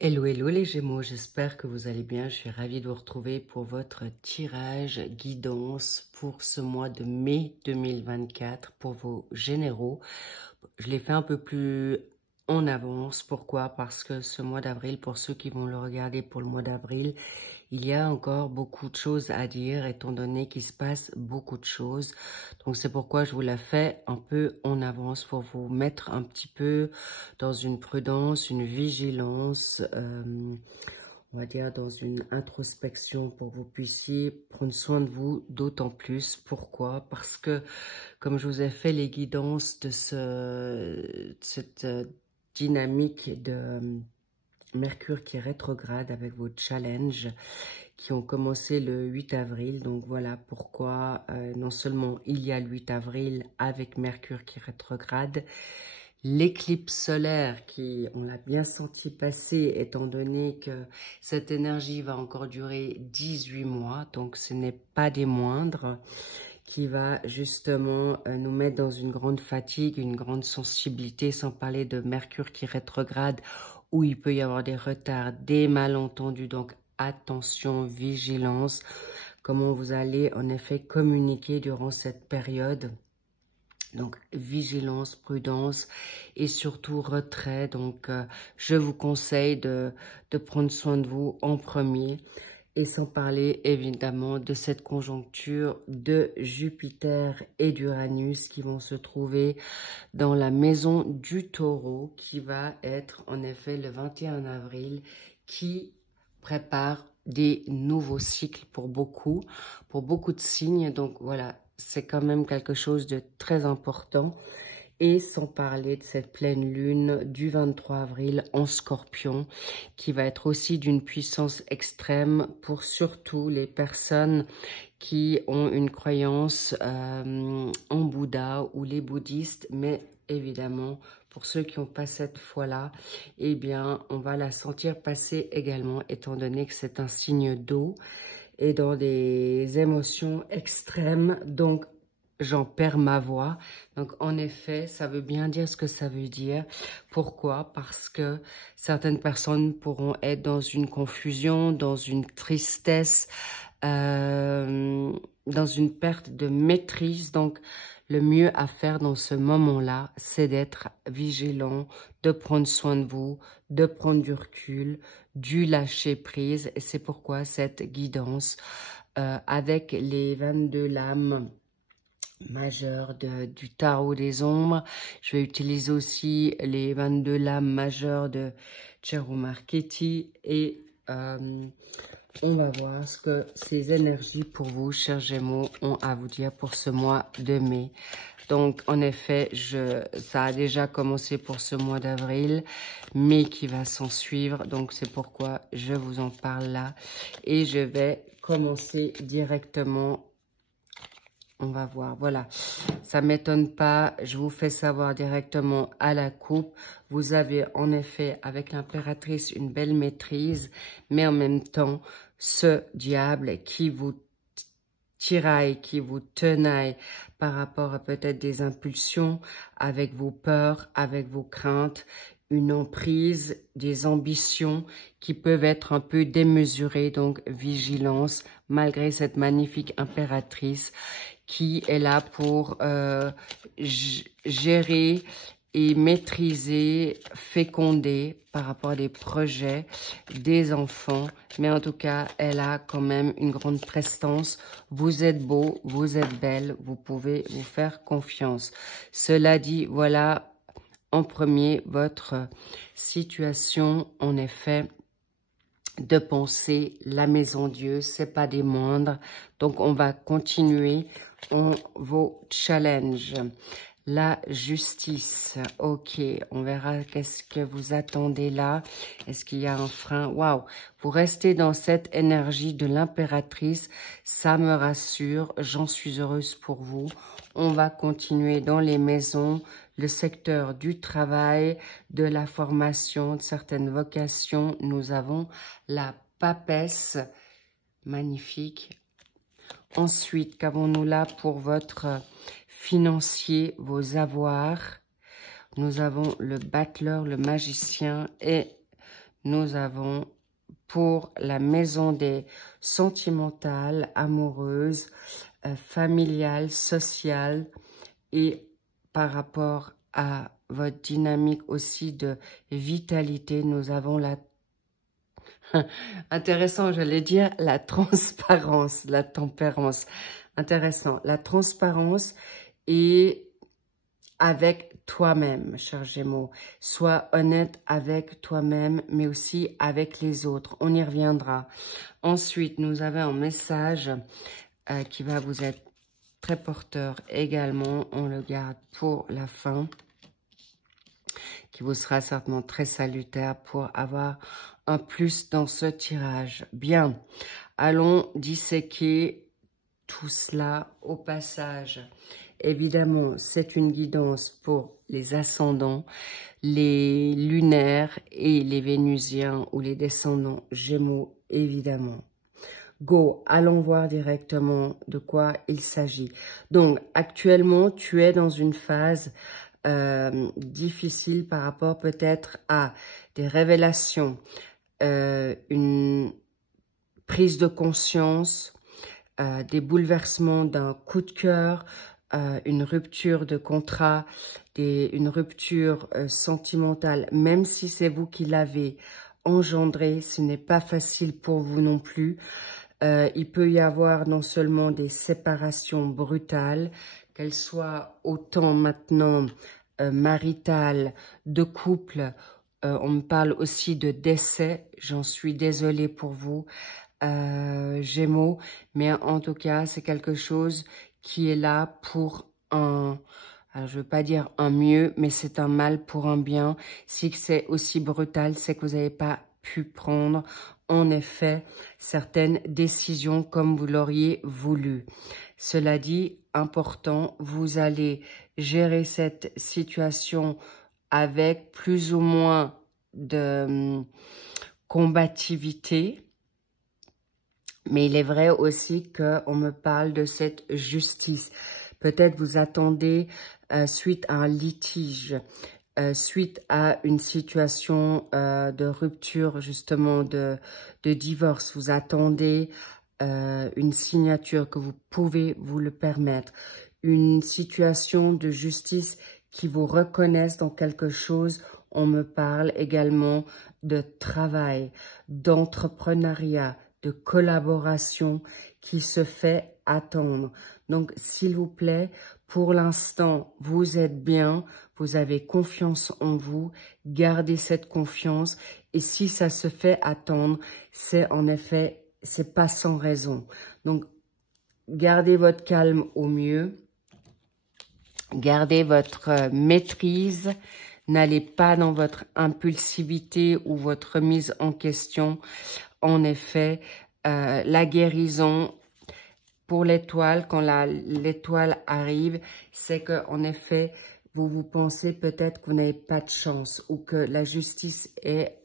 Hello, hello les Gémeaux, j'espère que vous allez bien. Je suis ravie de vous retrouver pour votre tirage guidance pour ce mois de mai 2024 pour vos généraux. Je l'ai fait un peu plus en avance. Pourquoi? Parce que ce mois d'avril, pour ceux qui vont le regarder pour le mois d'avril, il y a encore beaucoup de choses à dire étant donné qu'il se passe beaucoup de choses. Donc c'est pourquoi je vous la fais un peu en avance pour vous mettre un petit peu dans une prudence, une vigilance, on va dire dans une introspection pour que vous puissiez prendre soin de vous d'autant plus. Pourquoi? Parce que comme je vous ai fait les guidances de cette dynamique de Mercure qui est rétrograde avec vos challenges qui ont commencé le 8 avril. Donc voilà pourquoi non seulement il y a le 8 avril avec Mercure qui rétrograde, l'éclipse solaire qui, on l'a bien senti passer étant donné que cette énergie va encore durer 18 mois. Donc ce n'est pas des moindres, qui va justement nous mettre dans une grande fatigue, une grande sensibilité, sans parler de Mercure qui rétrograde, où il peut y avoir des retards, des malentendus. Donc attention, vigilance, comment vous allez en effet communiquer durant cette période. Donc vigilance, prudence et surtout retrait. Donc je vous conseille de prendre soin de vous en premier. Et sans parler évidemment de cette conjoncture de Jupiter et d'Uranus qui vont se trouver dans la maison du Taureau, qui va être en effet le 21 avril, qui prépare des nouveaux cycles pour beaucoup de signes. Donc voilà, c'est quand même quelque chose de très important. Et sans parler de cette pleine lune du 23 avril en Scorpion, qui va être aussi d'une puissance extrême pour surtout les personnes qui ont une croyance en Bouddha ou les bouddhistes, mais évidemment, pour ceux qui n'ont pas cette foi-là, eh bien, on va la sentir passer également, étant donné que c'est un signe d'eau et dans des émotions extrêmes. Donc, j'en perds ma voix. Donc, en effet, ça veut bien dire ce que ça veut dire. Pourquoi? Parce que certaines personnes pourront être dans une confusion, dans une tristesse, dans une perte de maîtrise. Donc, le mieux à faire dans ce moment-là, c'est d'être vigilant, de prendre soin de vous, de prendre du recul, du lâcher prise. Et c'est pourquoi cette guidance avec les 22 lames majeures du tarot des ombres. Je vais utiliser aussi les 22 lames majeures de Jérôme Marchetti et on va voir ce que ces énergies pour vous, chers Gémeaux, ont à vous dire pour ce mois de mai. Donc, en effet, ça a déjà commencé pour ce mois d'avril, mais qui va s'en suivre. Donc, c'est pourquoi je vous en parle là. Et je vais commencer directement. On va voir, voilà, ça ne m'étonne pas, je vous fais savoir directement à la coupe. Vous avez en effet avec l'impératrice une belle maîtrise, mais en même temps, ce diable qui vous tiraille, qui vous tenaille par rapport à peut-être des impulsions, avec vos peurs, avec vos craintes, une emprise, des ambitions qui peuvent être un peu démesurées, donc vigilance, malgré cette magnifique impératrice qui est là pour gérer et maîtriser, féconder par rapport à des projets, des enfants. Mais en tout cas, elle a quand même une grande prestance. Vous êtes beau, vous êtes belle, vous pouvez vous faire confiance. Cela dit, voilà en premier votre situation, en effet, de penser la maison Dieu, c'est pas des moindres. Donc, on va continuer vos challenges. La justice, ok, on verra qu'est-ce que vous attendez là. Est-ce qu'il y a un frein? Waouh, vous restez dans cette énergie de l'impératrice, ça me rassure, j'en suis heureuse pour vous. On va continuer dans les maisons, le secteur du travail, de la formation, de certaines vocations. Nous avons la papesse, magnifique. Ensuite, qu'avons-nous là pour votre financier, vos avoirs? Nous avons le battleur, le magicien et nous avons pour la maison des sentimentales, amoureuses, familiales, sociales et par rapport à votre dynamique aussi de vitalité, nous avons la intéressant, j'allais dire la transparence, la tempérance. Intéressant, la transparence et avec toi-même, cher Gémeaux. Sois honnête avec toi-même, mais aussi avec les autres. On y reviendra. Ensuite, nous avons un message qui va vous être très porteur également. On le garde pour la fin, qui vous sera certainement très salutaire pour avoir un plus dans ce tirage. Bien, allons disséquer tout cela au passage. Évidemment, c'est une guidance pour les ascendants, les lunaires et les vénusiens ou les descendants Gémeaux, évidemment. Go, allons voir directement de quoi il s'agit. Donc, actuellement, tu es dans une phase difficile par rapport peut-être à des révélations, une prise de conscience, des bouleversements d'un coup de cœur, une rupture de contrat, une rupture sentimentale, même si c'est vous qui l'avez engendré, ce n'est pas facile pour vous non plus. Il peut y avoir non seulement des séparations brutales, qu'elles soient autant maintenant maritales, de couple, on me parle aussi de décès, j'en suis désolée pour vous, Gémeaux, mais en tout cas, c'est quelque chose qui est là pour un, alors je veux pas dire un mieux, mais c'est un mal pour un bien. Si c'est aussi brutal, c'est que vous n'avez pas pu prendre, en effet, certaines décisions comme vous l'auriez voulu. Cela dit, important, vous allez gérer cette situation avec plus ou moins de combativité. Mais il est vrai aussi qu'on me parle de cette justice. Peut-être vous attendez suite à un litige, suite à une situation de rupture, justement de divorce. Vous attendez une signature que vous pouvez vous le permettre. Une situation de justice qui vous reconnaisse dans quelque chose. On me parle également de travail, d'entrepreneuriat, de collaboration qui se fait attendre. Donc, s'il vous plaît, pour l'instant, vous êtes bien, vous avez confiance en vous, gardez cette confiance. Et si ça se fait attendre, c'est en effet, c'est pas sans raison. Donc, gardez votre calme au mieux, gardez votre maîtrise, n'allez pas dans votre impulsivité ou votre remise en question. En effet, la guérison pour l'étoile, quand l'étoile arrive, c'est que en effet, vous pensez peut-être que vous n'avez pas de chance ou que la justice est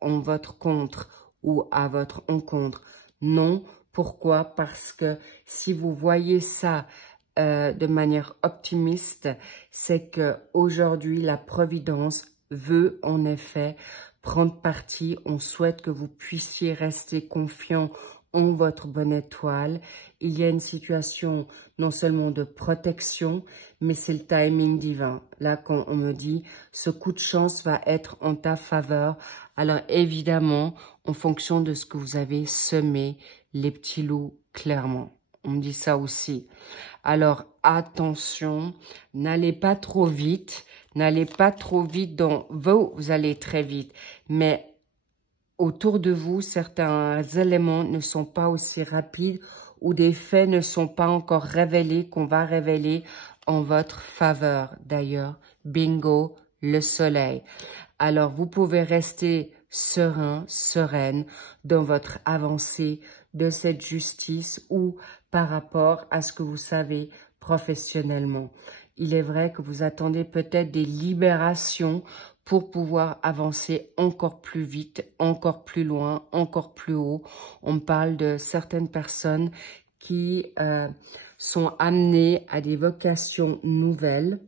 en votre contre ou à votre encontre. Non, pourquoi? Parce que si vous voyez ça de manière optimiste, c'est que aujourd'hui la providence veut en effet prendre parti. On souhaite que vous puissiez rester confiant en votre bonne étoile. Il y a une situation non seulement de protection, mais c'est le timing divin. Là, quand on me dit, ce coup de chance va être en ta faveur. Alors évidemment, en fonction de ce que vous avez semé, les petits loups, clairement. On me dit ça aussi. Alors attention, n'allez pas trop vite. N'allez pas trop vite dans vous allez très vite. Mais autour de vous, certains éléments ne sont pas aussi rapides ou des faits ne sont pas encore révélés qu'on va révéler en votre faveur. D'ailleurs, bingo, le soleil. Alors, vous pouvez rester serein, sereine dans votre avancée de cette justice ou par rapport à ce que vous savez professionnellement. Il est vrai que vous attendez peut-être des libérations pour pouvoir avancer encore plus vite, encore plus loin, encore plus haut. On parle de certaines personnes qui sont amenées à des vocations nouvelles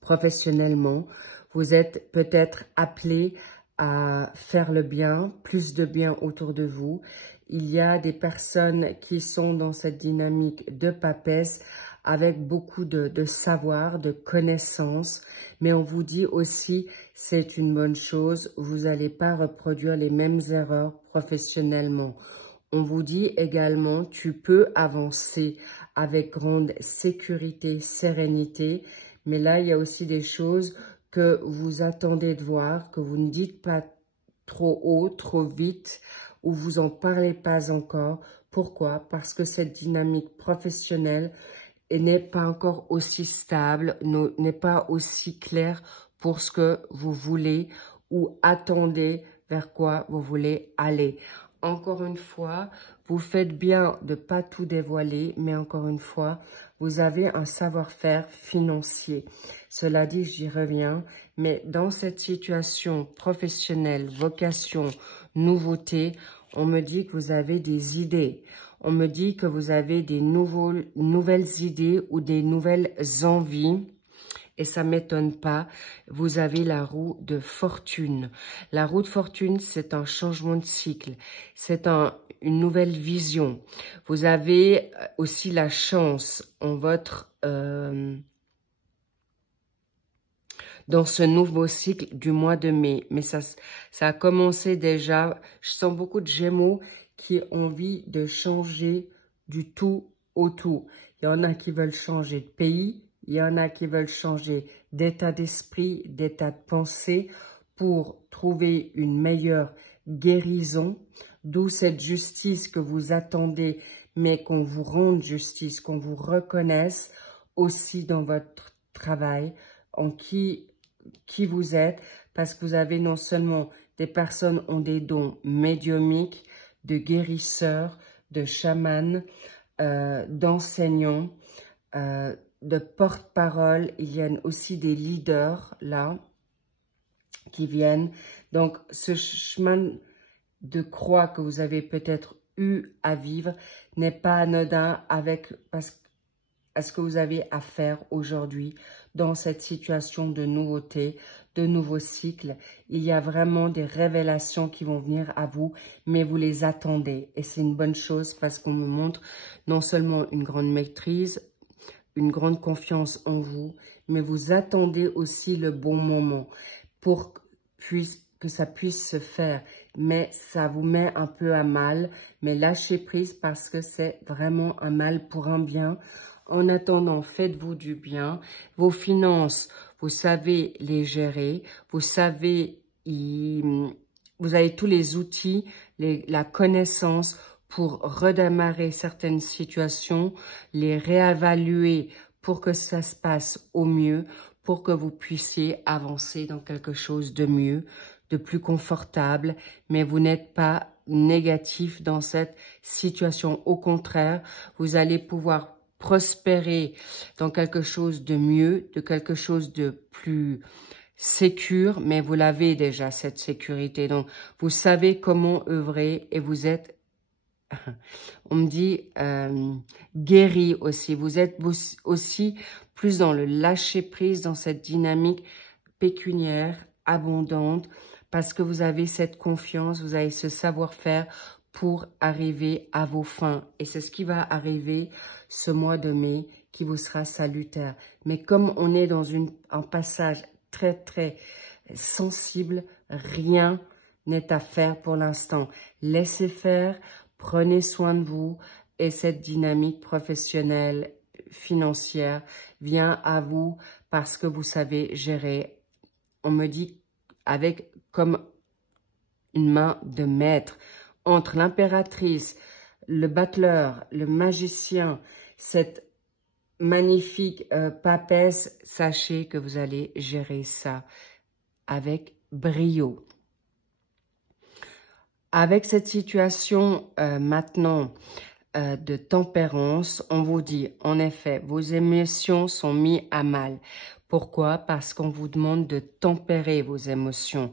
professionnellement. Vous êtes peut-être appelé à faire le bien, plus de bien autour de vous. Il y a des personnes qui sont dans cette dynamique de papesse avec beaucoup de savoir, de connaissances. Mais on vous dit aussi, c'est une bonne chose, vous n'allez pas reproduire les mêmes erreurs professionnellement. On vous dit également, tu peux avancer avec grande sécurité, sérénité. Mais là, il y a aussi des choses que vous attendez de voir, que vous ne dites pas trop haut, trop vite, ou vous en parlez pas encore. Pourquoi? Parce que cette dynamique professionnelle n'est pas encore aussi stable, n'est pas aussi claire pour ce que vous voulez ou attendez vers quoi vous voulez aller. Encore une fois, vous faites bien de ne pas tout dévoiler, mais encore une fois, vous avez un savoir-faire financier. Cela dit, j'y reviens, mais dans cette situation professionnelle, vocation, nouveauté, on me dit que vous avez des idées. On me dit que vous avez des nouvelles idées ou des nouvelles envies. Et ça ne m'étonne pas, vous avez la roue de fortune. La roue de fortune, c'est un changement de cycle. C'est une nouvelle vision. Vous avez aussi la chance en votre... dans ce nouveau cycle du mois de mai. Mais ça a commencé déjà. Je sens beaucoup de Gémeaux qui ont envie de changer du tout au tout. Il y en a qui veulent changer de pays. Il y en a qui veulent changer d'état d'esprit, d'état de pensée pour trouver une meilleure guérison. D'où cette justice que vous attendez, mais qu'on vous rende justice, qu'on vous reconnaisse aussi dans votre travail, en qui vous êtes, parce que vous avez non seulement des personnes qui ont des dons médiumiques, de guérisseurs, de chamans, d'enseignants, de porte-parole. Il y a aussi des leaders là qui viennent. Donc, ce chemin de croix que vous avez peut-être eu à vivre n'est pas anodin à ce que vous avez à faire aujourd'hui dans cette situation de nouveauté, de nouveau cycle. Il y a vraiment des révélations qui vont venir à vous, mais vous les attendez. Et c'est une bonne chose parce qu'on me montre non seulement une grande maîtrise, une grande confiance en vous, mais vous attendez aussi le bon moment pour que ça puisse se faire. Mais ça vous met un peu à mal, mais lâchez prise parce que c'est vraiment un mal pour un bien. En attendant, faites-vous du bien. Vos finances, vous savez les gérer. Vous savez, vous avez tous les outils, la connaissance pour redémarrer certaines situations, les réévaluer pour que ça se passe au mieux, pour que vous puissiez avancer dans quelque chose de mieux, de plus confortable, mais vous n'êtes pas négatif dans cette situation. Au contraire, vous allez pouvoir prospérer dans quelque chose de mieux, de quelque chose de plus sécure, mais vous l'avez déjà, cette sécurité. Donc, vous savez comment œuvrer et vous êtes, on me dit, guéri aussi. Vous êtes aussi plus dans le lâcher-prise, dans cette dynamique pécuniaire, abondante, parce que vous avez cette confiance, vous avez ce savoir-faire pour arriver à vos fins. Et c'est ce qui va arriver ce mois de mai qui vous sera salutaire. Mais comme on est dans un passage très, très sensible, rien n'est à faire pour l'instant. Laissez faire, prenez soin de vous et cette dynamique professionnelle, financière vient à vous parce que vous savez gérer. On me dit avec comme une main de maître. Entre l'impératrice, le battleur, le magicien, cette magnifique papesse, sachez que vous allez gérer ça avec brio. Avec cette situation maintenant de tempérance, on vous dit, en effet, vos émotions sont mises à mal. Pourquoi? Parce qu'on vous demande de tempérer vos émotions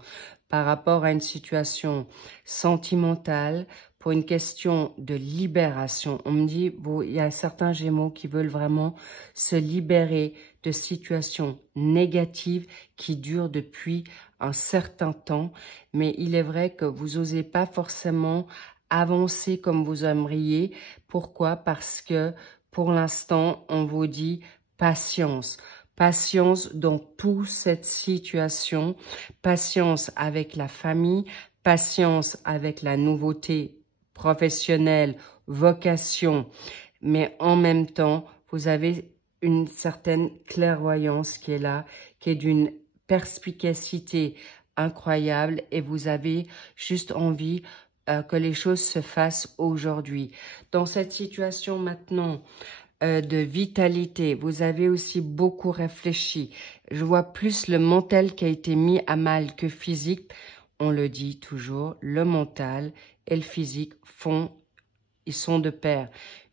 par rapport à une situation sentimentale, pour une question de libération. On me dit, il y a certains Gémeaux qui veulent vraiment se libérer de situations négatives qui durent depuis un certain temps, mais il est vrai que vous n'osez pas forcément avancer comme vous aimeriez. Pourquoi? Parce que pour l'instant, on vous dit patience. Patience dans toute cette situation, patience avec la famille, patience avec la nouveauté professionnelle, vocation, mais en même temps, vous avez une certaine clairvoyance qui est là, qui est d'une perspicacité incroyable et vous avez juste envie que les choses se fassent aujourd'hui. Dans cette situation maintenant de vitalité, vous avez aussi beaucoup réfléchi. Je vois plus le mental qui a été mis à mal que physique. On le dit toujours, le mental et le physique ils sont de pair,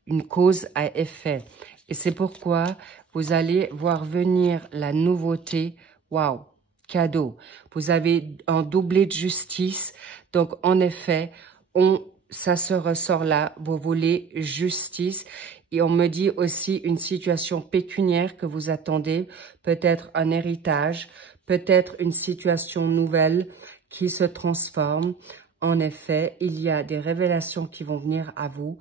une cause à effet. Et c'est pourquoi vous allez voir venir la nouveauté. Waouh, cadeau. Vous avez un doublé de justice. Donc, en effet, ça se ressort là. Vous voulez justice. Et on me dit aussi une situation pécuniaire que vous attendez. Peut-être un héritage. Peut-être une situation nouvelle qui se transforme. En effet, il y a des révélations qui vont venir à vous.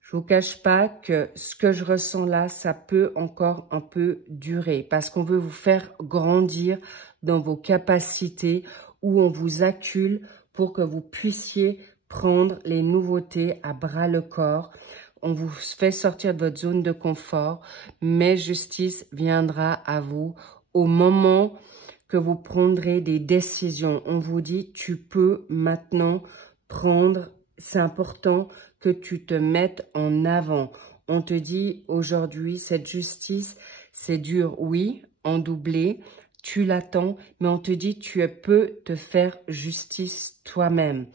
Je ne vous cache pas que ce que je ressens là, ça peut encore un peu durer parce qu'on veut vous faire grandir dans vos capacités ou on vous accule pour que vous puissiez prendre les nouveautés à bras le corps. On vous fait sortir de votre zone de confort, mais justice viendra à vous au moment que vous prendrez des décisions. On vous dit, tu peux maintenant prendre, c'est important que tu te mettes en avant. On te dit aujourd'hui, cette justice, c'est dur, oui, en doublé, tu l'attends, mais on te dit, tu peux te faire justice toi-même.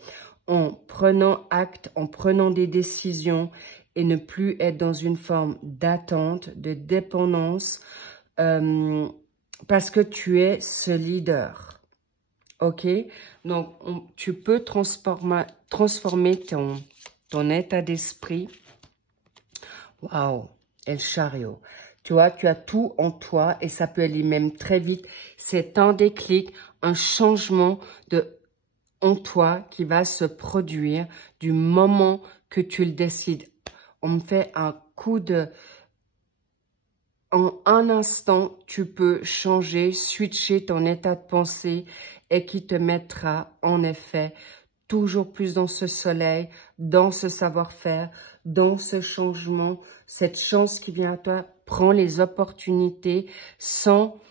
En prenant acte, en prenant des décisions et ne plus être dans une forme d'attente, de dépendance, parce que tu es ce leader. Ok? Donc, tu peux transformer ton état d'esprit. Waouh! Et le chariot. Tu vois, tu as tout en toi et ça peut aller même très vite. C'est un déclic, un changement en toi qui va se produire du moment que tu le décides. On me fait un coup de... En un instant, tu peux changer, switcher ton état de pensée et qui te mettra en effet toujours plus dans ce soleil, dans ce savoir-faire, dans ce changement, cette chance qui vient à toi. Prends les opportunités sans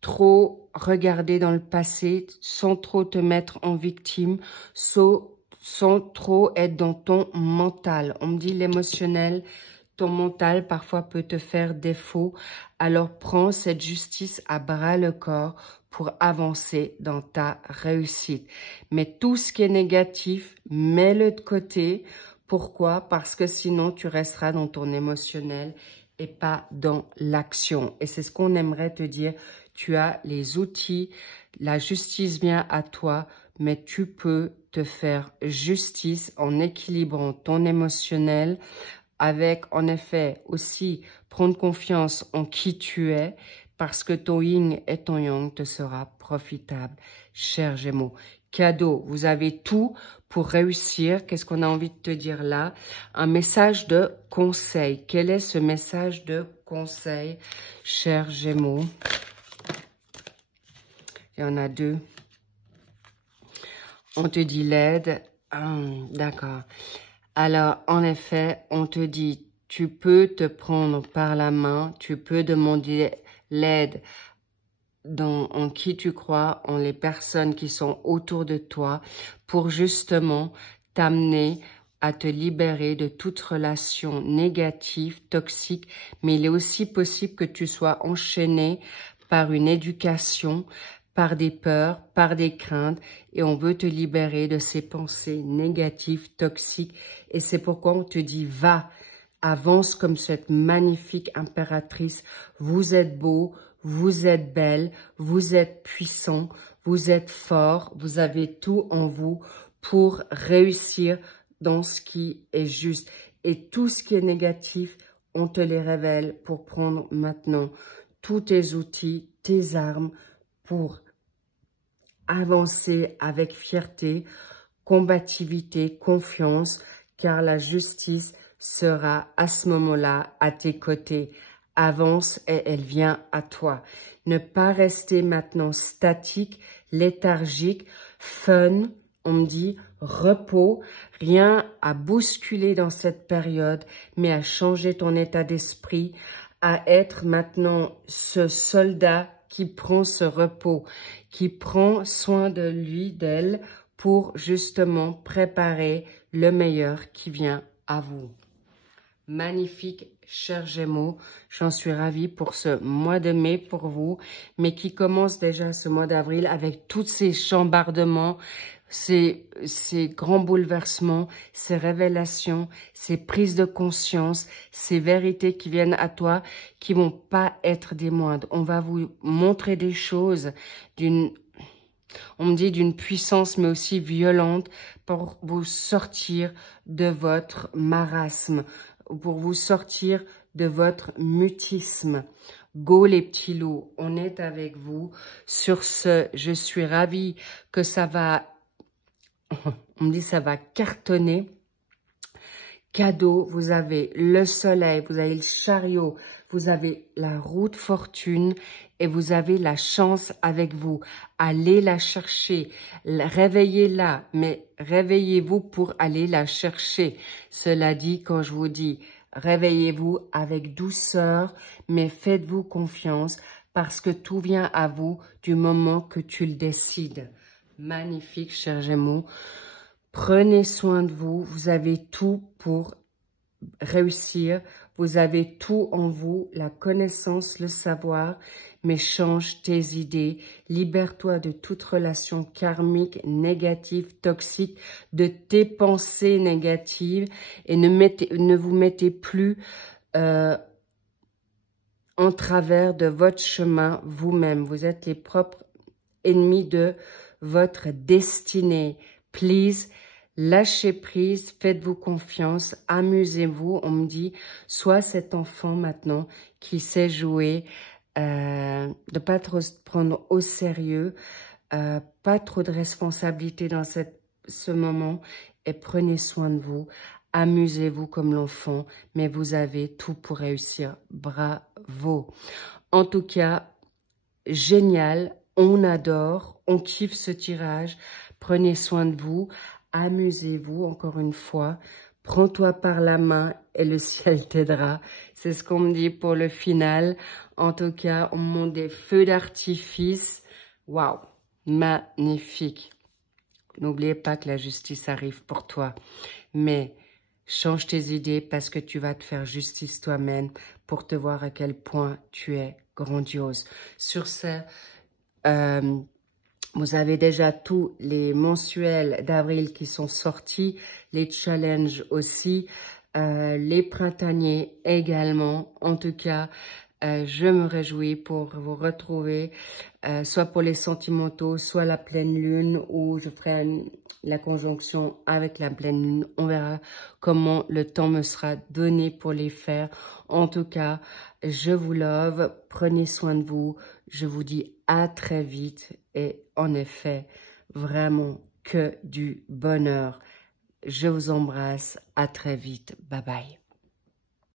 trop regarder dans le passé, sans trop te mettre en victime, sans trop être dans ton mental. On me dit l'émotionnel, ton mental parfois peut te faire défaut, alors prends cette justice à bras le corps pour avancer dans ta réussite. Mais tout ce qui est négatif, mets-le de côté. Pourquoi? Parce que sinon tu resteras dans ton émotionnel et pas dans l'action. Et c'est ce qu'on aimerait te dire. Tu as les outils, la justice vient à toi, mais tu peux te faire justice en équilibrant ton émotionnel, avec en effet aussi prendre confiance en qui tu es, parce que ton yin et ton yang te sera profitable, cher Gémeaux. Cadeau, vous avez tout pour réussir. Qu'est-ce qu'on a envie de te dire là? Un message de conseil. Quel est ce message de conseil, cher Gémeaux? Il y en a deux. On te dit l'aide. D'accord. Alors, en effet, on te dit, tu peux te prendre par la main, tu peux demander l'aide en qui tu crois, en les personnes qui sont autour de toi, pour justement t'amener à te libérer de toute relation négative, toxique, mais il est aussi possible que tu sois enchaîné par une éducation, par des peurs, par des craintes, et on veut te libérer de ces pensées négatives, toxiques, et c'est pourquoi on te dit, va, avance comme cette magnifique impératrice, vous êtes beau, vous êtes belle, vous êtes puissant, vous êtes fort, vous avez tout en vous pour réussir dans ce qui est juste. Et tout ce qui est négatif, on te les révèle pour prendre maintenant tous tes outils, tes armes, pour avancer avec fierté, combativité, confiance, car la justice sera à ce moment-là à tes côtés. Avance et elle vient à toi. Ne pas rester maintenant statique, léthargique, fun, on me dit repos, rien à bousculer dans cette période, mais à changer ton état d'esprit, à être maintenant ce soldat qui prend ce repos, qui prend soin de lui, d'elle, pour justement préparer le meilleur qui vient à vous. Magnifique, chers Gémeaux, j'en suis ravie pour ce mois de mai pour vous, mais qui commence déjà ce mois d'avril avec tous ces chambardements, ces grands bouleversements, ces révélations, ces prises de conscience, ces vérités qui viennent à toi, qui vont pas être des moindres. On va vous montrer des choses on me dit d'une puissance, mais aussi violente, pour vous sortir de votre marasme, pour vous sortir de votre mutisme. Go les petits loups, on est avec vous. Sur ce, je suis ravie que ça va, on me dit ça va cartonner. Cadeau, vous avez le soleil, vous avez le chariot, vous avez la roue de fortune et vous avez la chance avec vous. Allez la chercher, réveillez-la, mais réveillez-vous pour aller la chercher. Cela dit, quand je vous dis réveillez-vous avec douceur, mais faites-vous confiance parce que tout vient à vous du moment que tu le décides. Magnifique, chers Gémeaux. Prenez soin de vous, vous avez tout pour réussir, vous avez tout en vous, la connaissance, le savoir, mais change tes idées, libère-toi de toute relation karmique, négative, toxique, de tes pensées négatives et ne vous mettez plus en travers de votre chemin vous-même. Vous êtes les propres ennemis de votre destinée. Please, lâchez prise, faites-vous confiance, amusez-vous. On me dit, sois cet enfant maintenant qui sait jouer, de pas trop se prendre au sérieux, pas trop de responsabilité dans ce moment et prenez soin de vous. Amusez-vous comme l'enfant, mais vous avez tout pour réussir. Bravo. En tout cas, génial, on adore, on kiffe ce tirage. Prenez soin de vous, amusez-vous encore une fois. Prends-toi par la main et le ciel t'aidera. C'est ce qu'on me dit pour le final. En tout cas, on me montre des feux d'artifice. Waouh, magnifique. N'oubliez pas que la justice arrive pour toi. Mais change tes idées parce que tu vas te faire justice toi-même pour te voir à quel point tu es grandiose. Sur ce, vous avez déjà tous les mensuels d'avril qui sont sortis, les challenges aussi, les printaniers également. En tout cas, je me réjouis pour vous retrouver, soit pour les sentimentaux, soit la pleine lune, où je ferai la conjonction avec la pleine lune. On verra comment le temps me sera donné pour les faire. En tout cas, je vous love, prenez soin de vous. Je vous dis à très vite et en effet, vraiment que du bonheur. Je vous embrasse, à très vite. Bye bye.